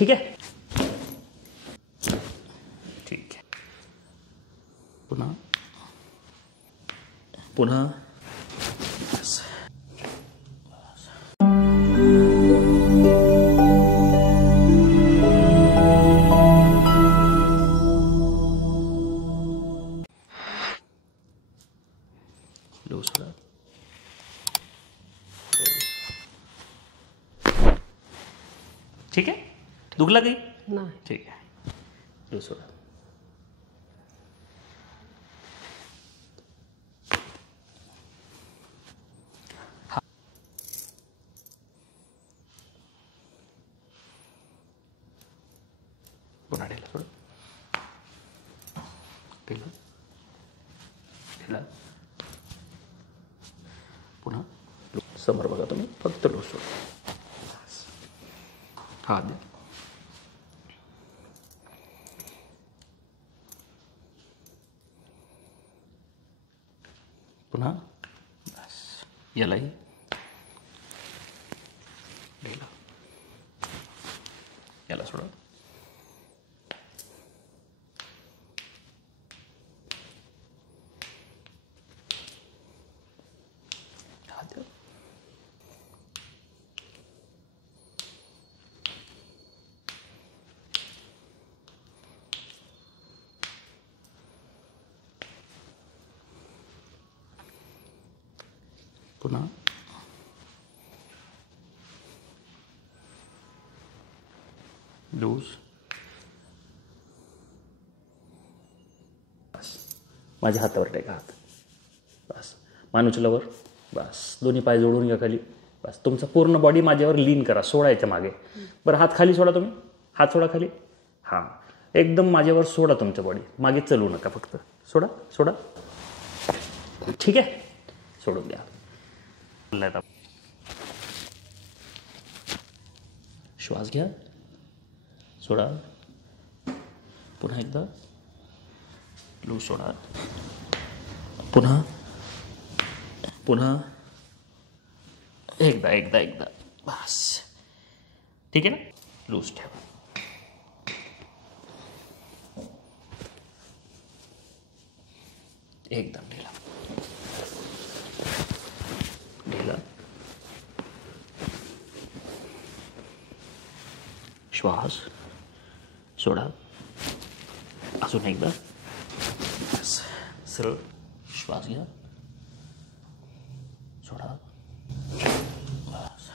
ठीक है, ठीक है। पुनः पुनः बस। लूज हो रहा, ठीक है। दुख लग गई ना, ठीक है, लूज हो रहा। पुन्हा ढिला थोडं, ढिला ढिला, पुन्हा समोर बघा तुम्ही, फक्त लूज सोडा, हात द्या, पुन्हा बस, यालाही ढिला, याला सोडा, हात द्या, पुन्हा लूज, बस माझ्या हातावर टेका हात, बस मान उचलावर, बस दोन्ही पाय जोडून घ्या खाली, बस तुमचा पूर्ण बॉडी माझ्यावर लीन करा, सोडायच्या मागे, बरं हात खाली सोडा तुम्ही, हात सोडा खाली, हां एकदम माझ्यावर सोडा तुमच्या बॉडी, मागे चलवू नका, फक्त सोडा सोडा, ठीक आहे, सोडून द्या, श्वास घ्या, सोडा, पुन्हा एकदा लूज सोडा, पुन्हा पुन्हा एकदा एकदा एकदा, बस ठीक आहे ना, लूज ठेवा, एकदम ढिला ढिला, श्वास सोडा, अजून एकदा, बस सरळ श्वास घ्या, सोडा, बस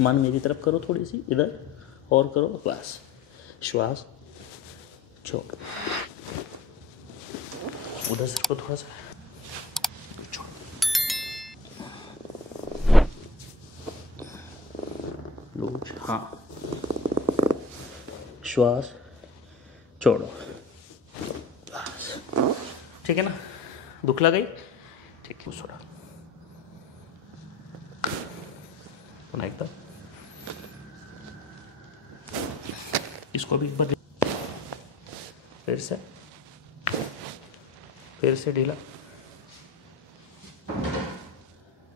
मन मेरी तरफ करो, थोड़ी सी इधर और करो, बस श्वास छोड़, उधर से थोड़ा सा छोड़, लूज, हाँ श्वास छोड़ो, बस ठीक है ना, दुख लग गई, ठीक है, सोडा, पुन्हा एकदा, इसको भी एक बार फिर से ढीला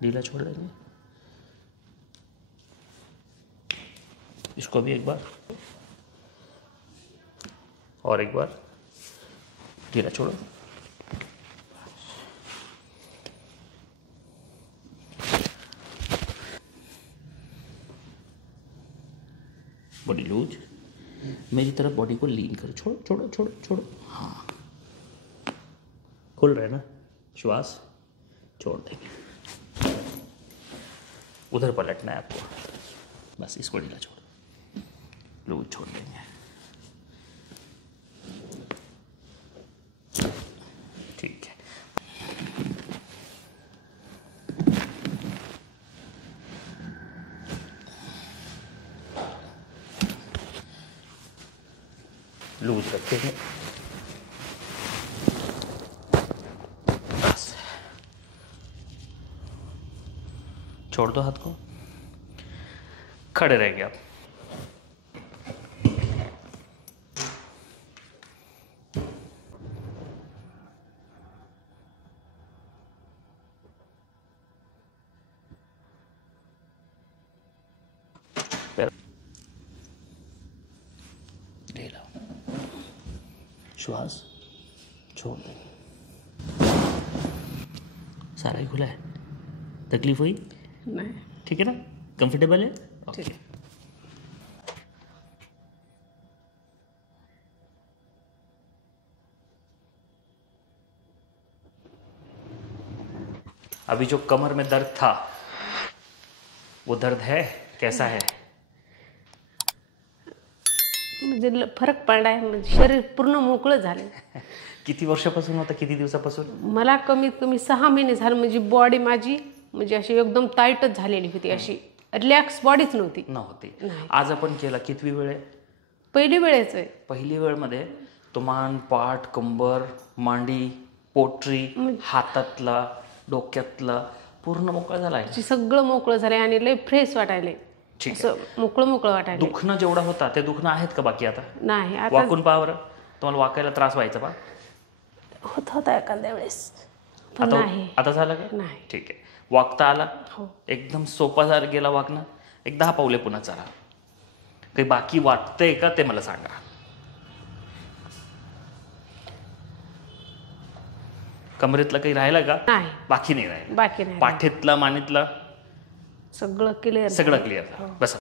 ढीला छोड़ देंगे, इसको भी एक बार और एक बार ढीला छोड़ो, बॉडी लूज, मेरी तरफ बॉडी को लीन करो, छोड़ो छोड़ो छोड़ो छोड़ो, हाँ खुल रहे ना, श्वास छोड़ देंगे, उधर पलटना है आपको, बस इसको ढीला छोड़, लूज छोड़ देंगे, ठीक है, लूज रखेंगे, बस छोड़ दो हाथ को, खड़े रहेंगे आप, एक्सहेल, श्वास छोड़ दो, सारा ही खुला है, तकलीफ हुई नहीं? ठीक है ना, कंफर्टेबल है, ओके। अभी जो कमर में दर्द था वो दर्द है, कैसा है? म्हणजे फरक पडलाय, म्हणजे शरीर पूर्ण मोकळं झालं. किती वर्षापासून होता, किती दिवसापासून? मला कमीत कमी 6 महिने झालं. म्हणजे बॉडी माझी म्हणजे अशी एकदम टाईटच झालेली होती, अशी रिलॅक्स बॉडीच नव्हती. आज आपण केला कितवी वेळ आहे? पहिली वेळेच आहे. पहिली वेळमध्ये तो मान, पाठ, कंबर, मांडी, पोटरी, हातातला, डोक्यातला पूर्ण मोकळा झालाय. सगळं मोकळं झालंय आणि लय फ्रेश वाटायलंय. असं मोकळं मोकळं वाटायलंय. दुखणं जेवढा होता ते दुखणं आहेत का बाकी आता? नाही. आता वाकून पहा बरं, तुम्हाला वाकायला त्रास व्हायचा पहा. होता एखाद्या वेळेस, पण नाही. आता झालं का? नाही. ठीक आहे. वाकता आला? हो. एकदम सोपा झाला गेला वाकणं. एक 10 पावले पुन्हा चला. काही बाकी वाटतंय का ते मला सांगा. कमरेतला काही राहिला का? नाही. बाकी नाही राहिला. बाकी नाही. पाठीतला, मानेतला सगळं क्लिअर. सगळं क्लिअर. बस.